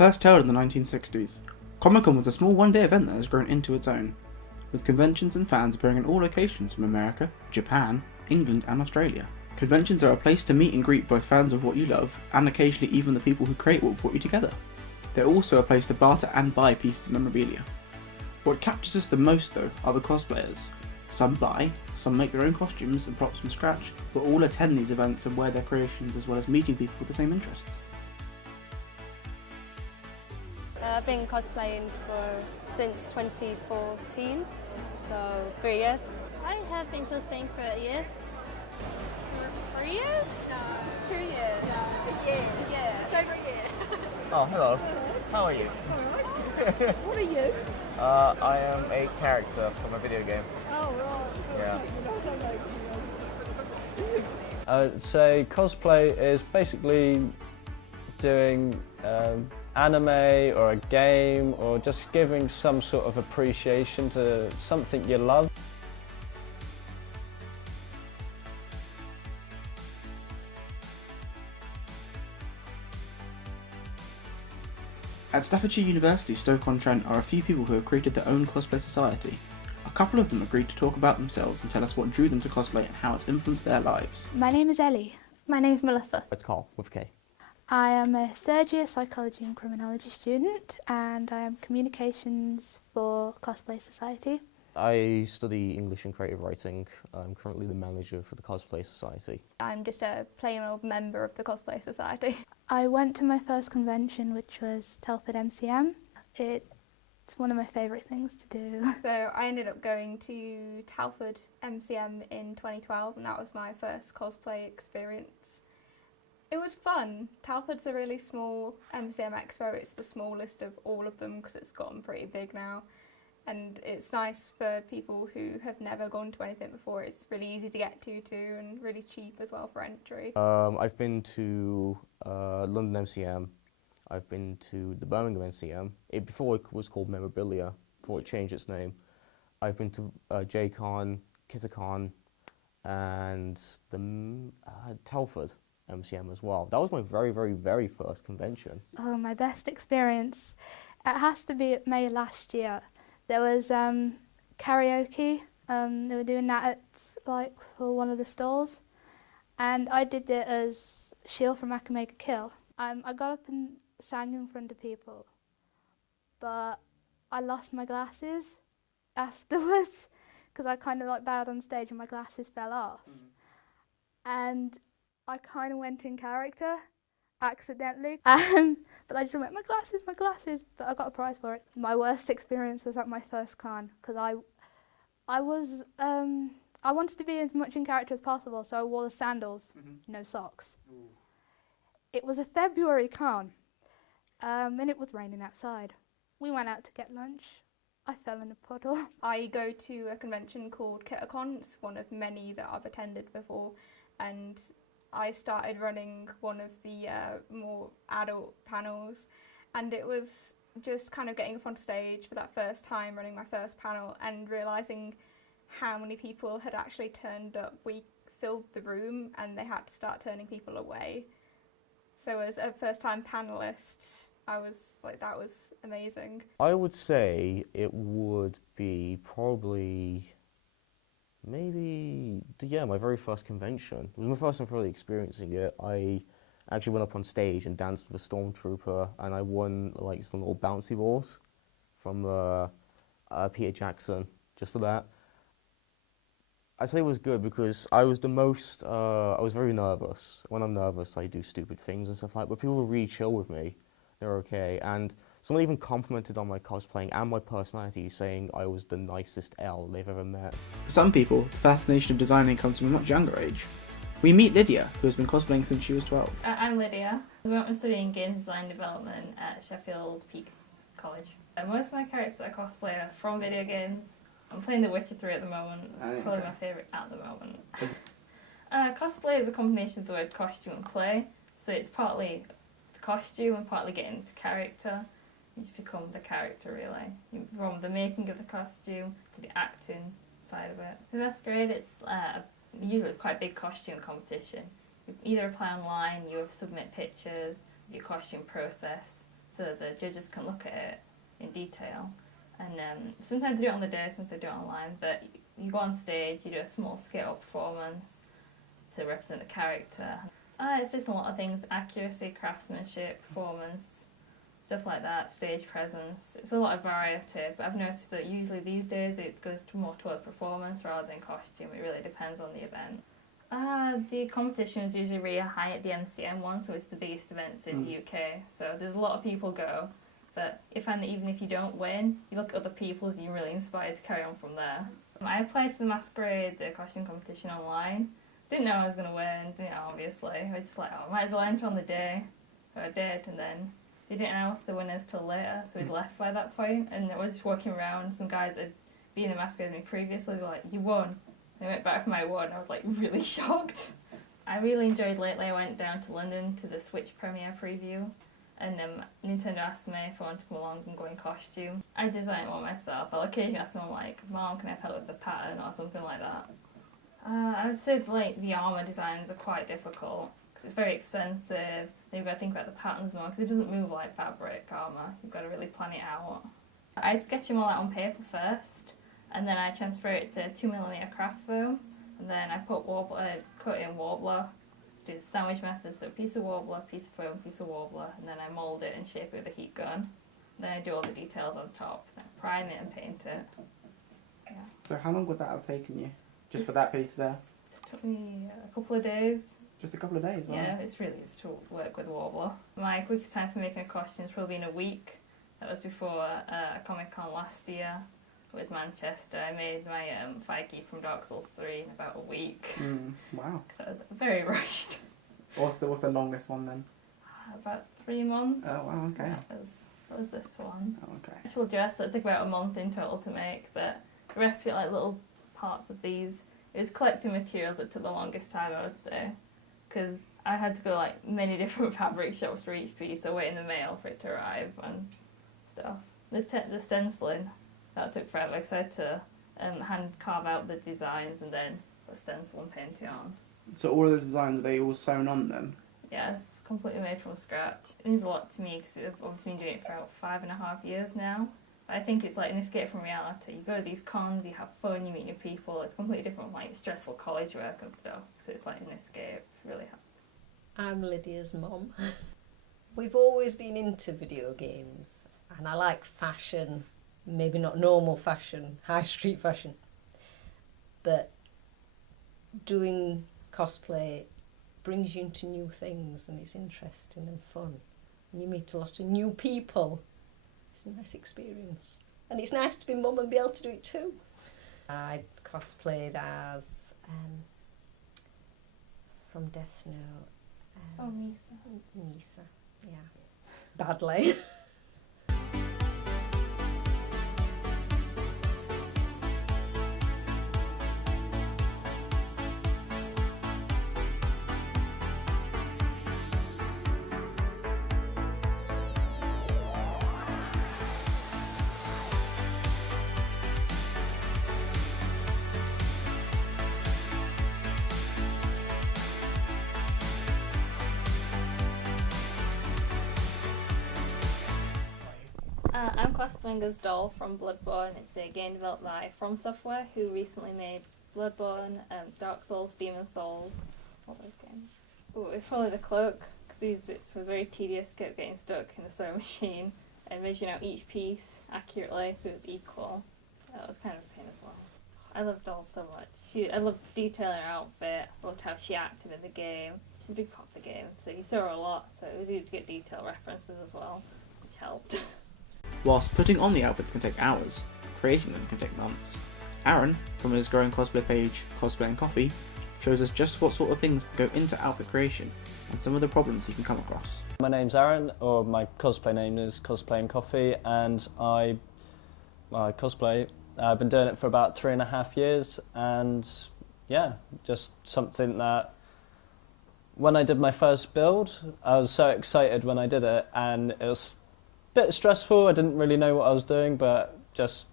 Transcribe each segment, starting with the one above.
First held in the 1960s, Comic-Con was a small one-day event that has grown into its own, with conventions and fans appearing in all locations from America, Japan, England and Australia. Conventions are a place to meet and greet both fans of what you love, and occasionally even the people who create what brought you together. They're also a place to barter and buy pieces of memorabilia. What captures us the most though are the cosplayers. Some buy, some make their own costumes and props from scratch, but all attend these events and wear their creations as well as meeting people with the same interests. I've been cosplaying since 2014, so 3 years. I have been cosplaying for a year. 3 years? No. 2 years? No. A year. Just over a year. Oh, hello. How are you? Alright. What are you? I am a character from a video game. Oh, right. Yeah. So cosplay is basically doing anime or a game or just giving some sort of appreciation to something you love. At Staffordshire University, Stoke-Con-Trent are a few people who have created their own cosplay society. A couple of them agreed to talk about themselves and tell us what drew them to cosplay and how it's influenced their lives. My name is Ellie. My name's Melissa. It's Carl with K. I am a third year psychology and criminology student and I am communications for Cosplay Society. I study English and creative writing. I'm currently the manager for the Cosplay Society. I'm just a plain old member of the Cosplay Society. I went to my first convention, which was Telford MCM. It's one of my favourite things to do. So I ended up going to Telford MCM in 2012 and that was my first cosplay experience. It was fun. Telford's a really small MCM expo. It's the smallest of all of them because it's gotten pretty big now. And it's nice for people who have never gone to anything before. It's really easy to get to too and really cheap as well for entry. I've been to London MCM. I've been to the Birmingham MCM. Before it was called Memorabilia, before it changed its name. I've been to JCon, Kitacon, and the Telford MCM as well. That was my very, very, very first convention. Oh, my best experience. It has to be at May last year. There was karaoke. They were doing that at for one of the stalls, and I did it as Shield from I Can Make a Kill. I got up and sang in front of people, but I lost my glasses afterwards because I kind of bowed on stage and my glasses fell off, and I kind of went in character accidentally, but I just went, my glasses, but I got a prize for it. My worst experience was at my first con, because I wanted to be as much in character as possible, so I wore the sandals, no socks. Ooh. It was a February con, and it was raining outside. We went out to get lunch. I fell in a puddle. I go to a convention called Kitacon. It's one of many that I've attended before, and I started running one of the more adult panels, and it was just kind of getting up on stage for that first time, running my first panel and realising how many people had actually turned up. We filled the room and they had to start turning people away. So as a first time panellist, I was like, that was amazing. I would say it would be probably my very first convention. It was my first time really experiencing it. I actually went up on stage and danced with a stormtrooper, and I won some little bouncy balls from Peter Jackson, just for that. I say it was good because I was I was very nervous. When I'm nervous, I do stupid things and stuff like that, but people were really chill with me. They're okay. And someone even complimented on my cosplaying and my personality, saying I was the nicest L they've ever met. For some people, the fascination of designing comes from a much younger age. We meet Lydia, who has been cosplaying since she was 12. I'm Lydia. I'm studying games design development at Sheffield Peaks College. Most of my characters I cosplay are from video games. I'm playing The Witcher 3 at the moment. It's probably my favourite at the moment. Cosplay is a combination of the word costume and play. So it's partly the costume and partly getting into character. You just become the character really. From the making of the costume to the acting side of it. In 5th grade it's usually quite a big costume competition. You either apply online, you submit pictures, your costume process, so the judges can look at it in detail. And sometimes they do it on the day, sometimes they do it online, but you go on stage, you do a small scale performance to represent the character. It's just a lot of things: accuracy, craftsmanship, performance, stuff like that, stage presence. It's a lot of variety, but I've noticed that usually these days it goes more towards performance rather than costume. It really depends on the event. The competition is usually really high at the MCM one, so it's the biggest events in the UK. So there's a lot of people go, but even if you don't win, you look at other people's and you're really inspired to carry on from there. I applied for the Masquerade, the costume competition online. Didn't know I was going to win, didn't know, obviously. I was just like, oh, I might as well enter on the day. So I did, and then they didn't announce the winners till later, so we'd left by that point. And I was just walking around, some guys that had been in the Masquerade with me previously were like, you won. And I went back for my award, and I was like really shocked. I really enjoyed lately. I went down to London to the Switch premiere preview, and Nintendo asked me if I wanted to come along and go in costume. I designed one myself. I'll occasionally ask them, like, Mom, can I help with the pattern or something like that. I would say like the armour designs are quite difficult because it's very expensive. Then you've got to think about the patterns more because it doesn't move like fabric armour. You've got to really plan it out. I sketch them all out on paper first, and then I transfer it to 2mm craft foam, and then I put cut in warbler. Do the sandwich method, so piece of warbler, piece of foam, piece of warbler, and then I mould it and shape it with a heat gun. Then I do all the details on top, then prime it and paint it. Yeah. So how long would that have taken you? Just for that piece there? It took me a couple of days. Just a couple of days, wow. Yeah, it's really easy to work with warbler. My quickest time for making a costume has probably been a week. That was before a Comic-Con last year. It was Manchester. I made my Feige from Dark Souls 3 in about a week. Wow. Because I was very rushed. What's the longest one then? About 3 months. Oh wow, okay. That was this one. Oh, okay. Actual dress, it took about a month in total to make, but the rest of it, like little parts of these, it was collecting materials that took the longest time, I would say, because I had to go like many different fabric shops for each piece, or wait in the mail for it to arrive and stuff. The stenciling, that took forever because I had to hand carve out the designs and then the stencil and paint it on. So all of the designs, are they all sewn on then? Yeah, it's completely made from scratch. It means a lot to me because I've been doing it for about 5.5 years now. I think it's like an escape from reality. You go to these cons, you have fun, you meet new people. It's completely different from like stressful college work and stuff. So it's like an escape. It really helps. I'm Lydia's mum. We've always been into video games, and I like fashion. Maybe not normal fashion, high street fashion, but doing cosplay brings you into new things, and it's interesting and fun. And you meet a lot of new people. It's a nice experience. And it's nice to be mum and be able to do it too. I cosplayed as, from Death Note. Misa, yeah. Badly. I'm cosplaying as Doll from Bloodborne. It's a game developed by From Software, who recently made Bloodborne, Dark Souls, Demon Souls, all those games. Ooh, it's probably the cloak, because these bits were very tedious, kept getting stuck in the sewing machine, and measuring out each piece accurately so it was equal. That was kind of a pain as well. I love Doll so much. I loved detailing her outfit, I loved how she acted in the game. She's a big part of the game, so you saw her a lot, so it was easy to get detail references as well, which helped. Whilst putting on the outfits can take hours, creating them can take months. Aaron, from his growing cosplay page, Cosplay and Coffee, shows us just what sort of things go into outfit creation and some of the problems he can come across. My name's Aaron, or my cosplay name is Cosplay and Coffee, and I cosplay. I've been doing it for about 3.5 years, and yeah, just something that when I did my first build, I was so excited when I did it, and it was bit stressful. I didn't really know what I was doing, but just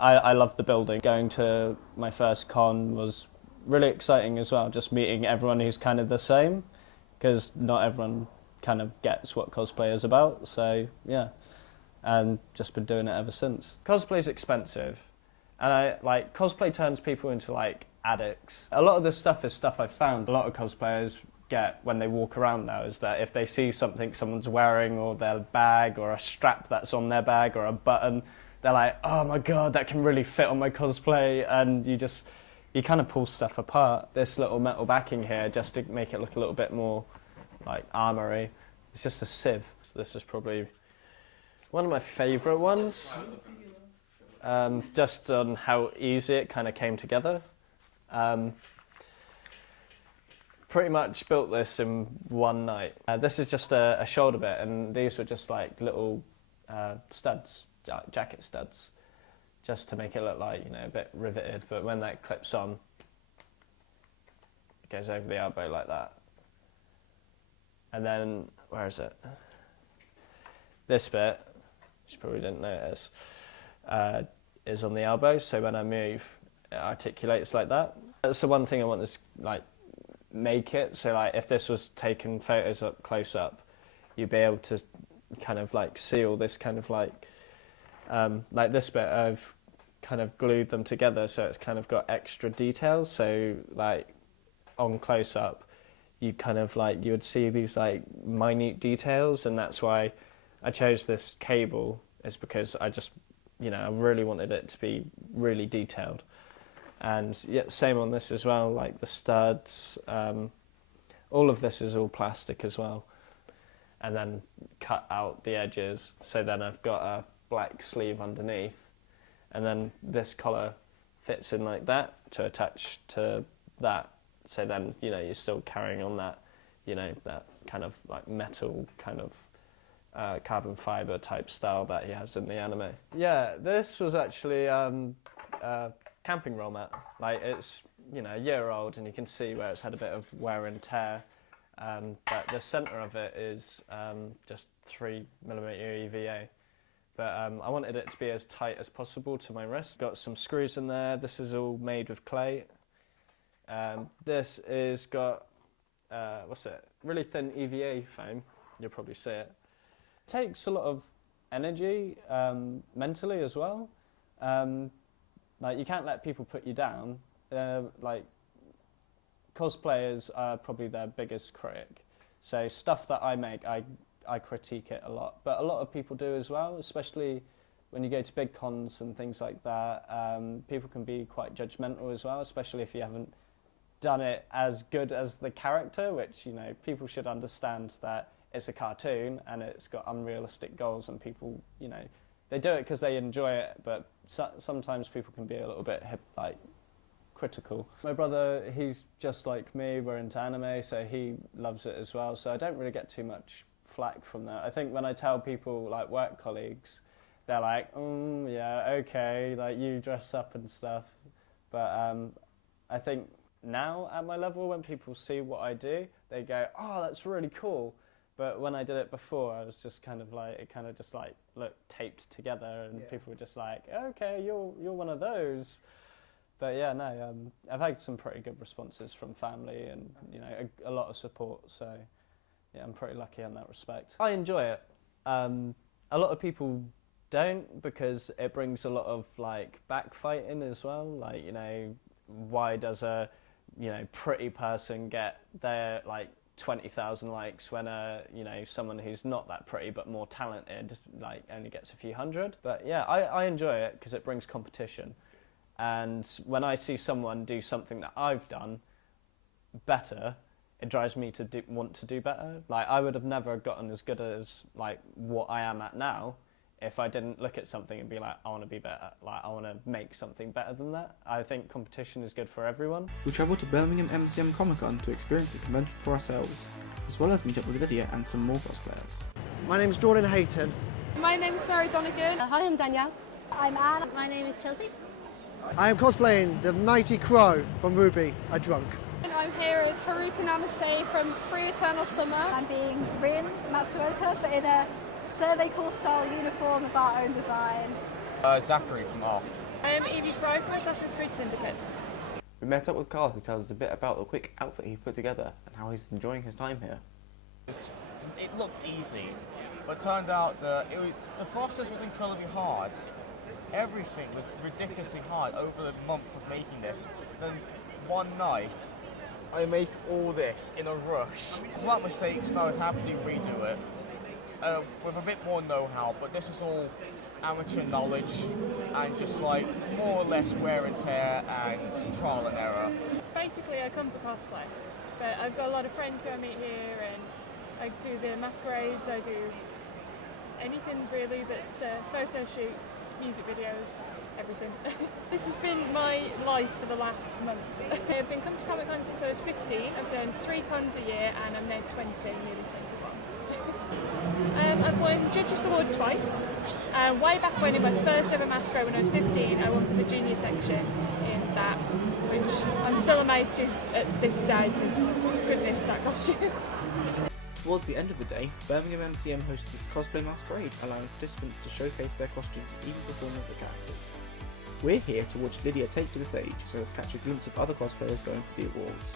I loved the building. Going to my first con was really exciting as well, just meeting everyone who's kind of the same, because not everyone kind of gets what cosplay is about. So yeah, and just been doing it ever since. Cosplay's expensive, and cosplay turns people into like addicts. A lot of this stuff is stuff I've found. A lot of cosplayers get when they walk around now is that if they see something someone's wearing, or their bag, or a strap that's on their bag, or a button, they're like, oh my god, that can really fit on my cosplay, and you kind of pull stuff apart. This little metal backing here, just to make it look a little bit more like armoury, it's just a sieve. This is probably one of my favourite ones, just on how easy it kind of came together. Pretty much built this in one night. This is just a shoulder bit, and these were just like little studs, jacket studs, just to make it look like, you know, a bit riveted, but when that clips on, it goes over the elbow like that. And then, where is it? This bit, which you probably didn't notice, is on the elbow, so when I move, it articulates like that. That's the one thing I want to, like, make it, so like if this was taken photos up close up, you'd be able to kind of like see all this kind of like this bit I've kind of glued them together, so it's kind of got extra details, so like on close up you kind of like you would see these like minute details, and that's why I chose this cable, is because I just, you know, I really wanted it to be really detailed. And yeah, same on this as well, like the studs, all of this is all plastic as well, and then cut out the edges, so then I've got a black sleeve underneath, and then this collar fits in like that to attach to that, so then, you know, you're still carrying on that, you know, that kind of like metal kind of carbon fibre type style that he has in the anime. Yeah, this was actually camping roll mat. Like, it's, you know, a year old, and you can see where it's had a bit of wear and tear, but the centre of it is just 3mm EVA. But I wanted it to be as tight as possible to my wrist. Got some screws in there. This is all made with clay. This is got, really thin EVA foam. You'll probably see it. Takes a lot of energy, mentally as well. Like, you can't let people put you down. Like, cosplayers are probably their biggest critic. So stuff that I make, I critique it a lot. But a lot of people do as well, especially when you go to big cons and things like that. People can be quite judgmental as well, especially if you haven't done it as good as the character, which, you know, people should understand that it's a cartoon and it's got unrealistic goals, and people, you know, they do it because they enjoy it, but sometimes people can be a little bit like critical. My brother, he's just like me, we're into anime, so he loves it as well, so I don't really get too much flack from that. I think when I tell people, like work colleagues, they're like, yeah, okay, like you dress up and stuff, but I think now at my level, when people see what I do, they go, oh, that's really cool. But when I did it before, I was just kind of like, it kind of just like looked taped together, and people were just like, okay, you're one of those. But yeah, no, I've had some pretty good responses from family, and, you know, a lot of support. So yeah, I'm pretty lucky in that respect. I enjoy it. A lot of people don't, because it brings a lot of like backfighting as well. Like, you know, why does a, you know, pretty person get their like 20,000 likes when you know, someone who's not that pretty but more talented like only gets a few hundred? But yeah, I enjoy it because it brings competition, and when I see someone do something that I've done better, it drives me to want to do better. Like, I would have never gotten as good as like what I am at now if I didn't look at something and be like, I want to be better, like I want to make something better than that. I think competition is good for everyone. We travelled to Birmingham MCM Comic-Con to experience the convention for ourselves, as well as meet up with Lydia and some more cosplayers. My name's Jordan Hayton. My name's Mary Donegan. Hi, I'm Danielle. I'm Anne. My name is Chelsea. I am cosplaying the mighty Crow from Ruby, a drunk. And I'm here as Haruka Nanase from Free Eternal Summer. I'm being Rin Matsuoka, but in a Survey Corps style uniform of our own design. Zachary from Off. I am Evie Fry from Assassin's Creed Syndicate. We met up with Carl, who tells us a bit about the quick outfit he put together and how he's enjoying his time here. It looked easy, but it turned out that the process was incredibly hard. Everything was ridiculously hard over the month of making this. Then one night, I make all this in a rush. Without mistakes, I would happily redo it with a bit more know-how, but this is all amateur knowledge and just like more or less wear and tear and trial and error. Basically, I come for cosplay, but I've got a lot of friends who I meet here, and I do the masquerades, I do anything really that's photo shoots, music videos, everything. This has been my life for the last month. I've been coming to Comic Con since I was 15. I've done 3 cons a year and I'm now 20, nearly 21. I've won Judges Award twice. Way back when, in my first ever masquerade when I was 15, I won for the junior section in that, which I'm still amazed to at this day, because goodness, that costume. Towards the end of the day, Birmingham MCM hosts its cosplay masquerade, allowing participants to showcase their costumes and even perform as the characters. We're here to watch Lydia take to the stage so as to catch a glimpse of other cosplayers going for the awards.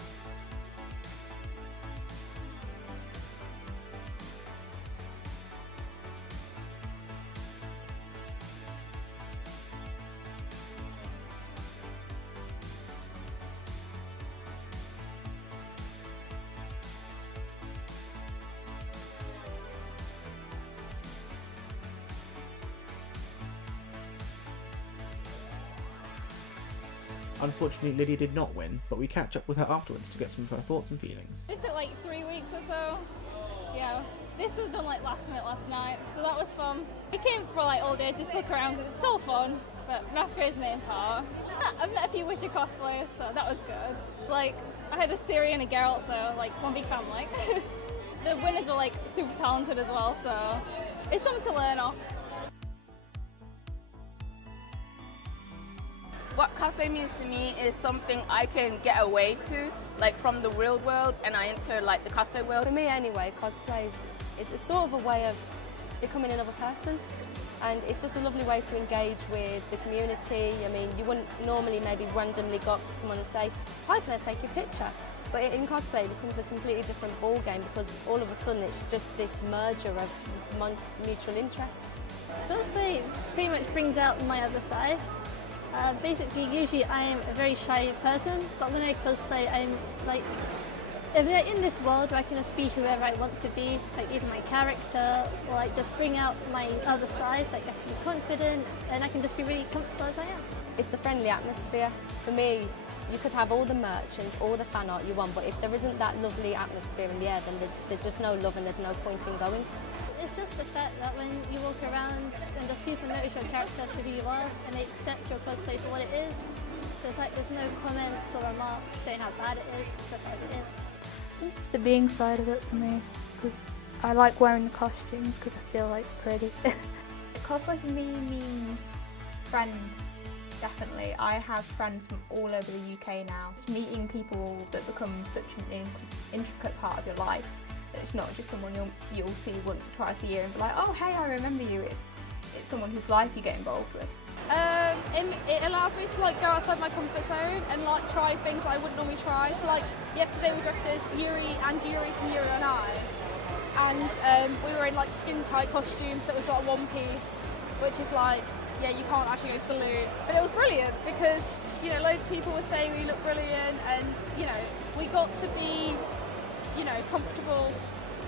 Unfortunately, Lydia did not win, but we catch up with her afterwards to get some of her thoughts and feelings. It took like 3 weeks or so. Yeah, this was done like last minute last night, so that was fun. We came for like all day just to look around, it's so fun, but masquerade's the main part. I've met a few Witcher cosplayers, so that was good. Like, I had a Ciri and a Geralt, so like one big family. The winners were like super talented as well, so it's something to learn off. What cosplay means to me is something I can get away to, like from the real world, and I enter like the cosplay world. For me anyway, cosplays, it's sort of a way of becoming another person, and it's just a lovely way to engage with the community. I mean, you wouldn't normally maybe randomly go up to someone and say, "Hi, can I take your picture?" But in cosplay it becomes a completely different ball game, because all of a sudden it's just this merger of mutual interests. Cosplay pretty much brings out my other side. Basically, usually I am a very shy person, but when I cosplay, I'm like, if they're in this world where I can just be whoever I want to be, like either my character, or like just bring out my other side, like I can be confident, and I can just be really comfortable as I am. It's the friendly atmosphere. For me, you could have all the merch and all the fan art you want, but if there isn't that lovely atmosphere in the air, then there's just no love and there's no point in going. It's just the fact that when you walk around and just people notice your character for who you are and they accept your cosplay for what it is. So it's like there's no comments or remarks saying how bad it is, just like it is. Just the being side of it for me, because I like wearing the costumes because I feel like pretty. Cosplay for me means friends, definitely. I have friends from all over the UK now. It's meeting people that become such an intricate part of your life. It's not just someone you'll see once or twice a year and be like, oh hey, I remember you. It's someone whose life you get involved with. It allows me to like go outside my comfort zone and like try things I wouldn't normally try. So like yesterday we dressed as Yuri from Yuri on Ice, and we were in like skin tight costumes that was like one piece, which is like, yeah, you can't actually go to the loo. But it was brilliant because, you know, loads of people were saying we look brilliant, and you know, we got to be, you know, comfortable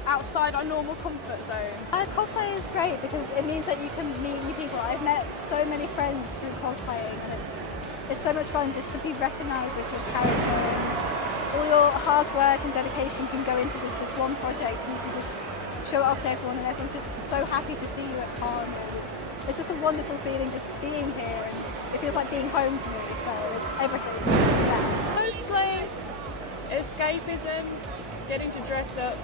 outside our normal comfort zone. Cosplay is great because it means that you can meet new people. I've met so many friends through cosplaying, and it's so much fun just to be recognised as your character. All your hard work and dedication can go into just this one project, and you can just show it off to everyone, and everyone's just so happy to see you at con. It's just a wonderful feeling just being here, and it feels like being home for me, so it's everything. Yeah. Mostly escapism, getting to dress up,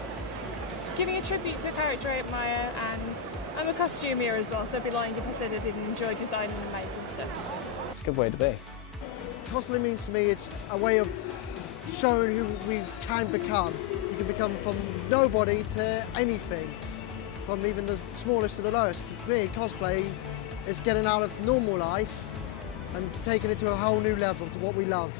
giving a tribute to a character I admire, and I'm a costumier as well, so I'd be lying if I said I didn't enjoy designing and making stuff. It's a good way to be. Cosplay means to me it's a way of showing who we can become. You can become from nobody to anything, from even the smallest to the lowest. To me, cosplay is getting out of normal life and taking it to a whole new level, to what we love.